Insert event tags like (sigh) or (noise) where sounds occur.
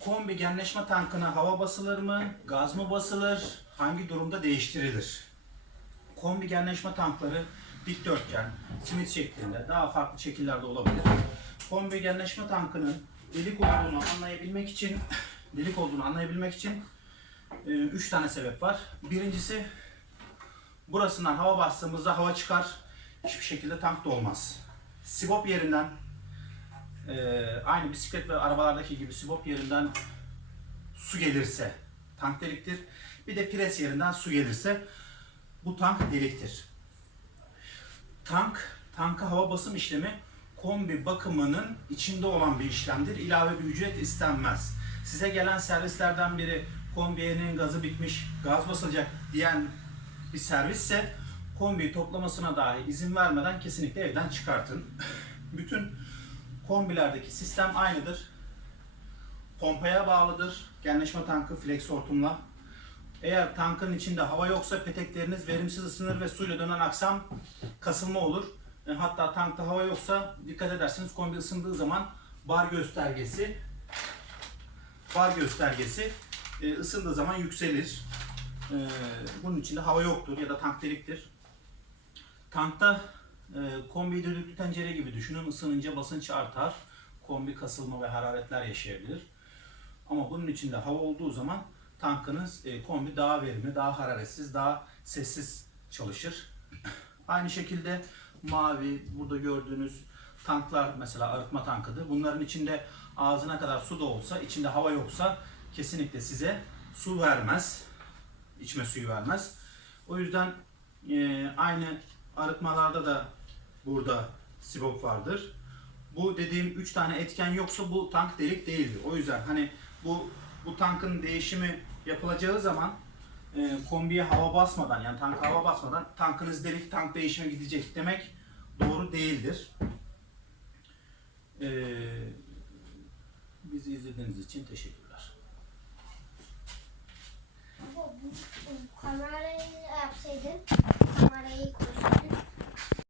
Kombi genleşme tankına hava basılır mı? Gaz mı basılır? Hangi durumda değiştirilir? Kombi genleşme tankları dikdörtgen, simit şeklinde daha farklı şekillerde olabilir. Kombi genleşme tankının delik olduğunu anlayabilmek için (coughs) delik olduğunu anlayabilmek için 3 tane sebep var. Birincisi burasından hava bastığımızda hava çıkar. Hiçbir şekilde tank dolmaz. Sibop yerinden e, aynı bisiklet ve arabalardaki gibi sibop yerinden su gelirse tank deliktir. Bir de pres yerinden su gelirse bu tank deliktir. Tank, tanka hava basım işlemi kombi bakımının içinde olan bir işlemdir. İlave bir ücret istenmez. Size gelen servislerden biri kombiyenin gazı bitmiş, gaz basılacak diyen bir servisse kombiyi toplamasına dahi izin vermeden kesinlikle evden çıkartın. (laughs) Bütün kombilerdeki sistem aynıdır. Pompaya bağlıdır. Genleşme tankı flex hortumla. Eğer tankın içinde hava yoksa petekleriniz verimsiz ısınır ve suyla dönen aksam kasılma olur. E, Hatta tankta hava yoksa dikkat ederseniz kombi ısındığı zaman bar göstergesi bar göstergesi e, ısındığı zaman yükselir. E, Bunun içinde hava yoktur ya da tank deliktir. Tankta e, kombi düdüklü tencere gibi düşünün. Isınınca basınç artar. Kombi kasılma ve hararetler yaşayabilir. Ama bunun içinde hava olduğu zaman tankınız e, kombi daha verimli, daha hararetsiz, daha sessiz çalışır. (clears throat) Aynı şekilde mavi burada gördüğünüz tanklar mesela arıtma tankıdır. Bunların içinde ağzına kadar su da olsa, içinde hava yoksa kesinlikle size su vermez. İçme suyu vermez. O yüzden e, aynı arıtmalarda da burada sibop vardır. Bu dediğim 3 tane etken yoksa bu tank delik değildir. O yüzden hani bu bu tankın değişimi yapılacağı zaman e, kombiye hava basmadan yani tank hava basmadan tankınız delik tank değişime gidecek demek doğru değildir. E, bizi izlediğiniz için teşekkürler. Bu, bu, bu kamerayı yapsaydın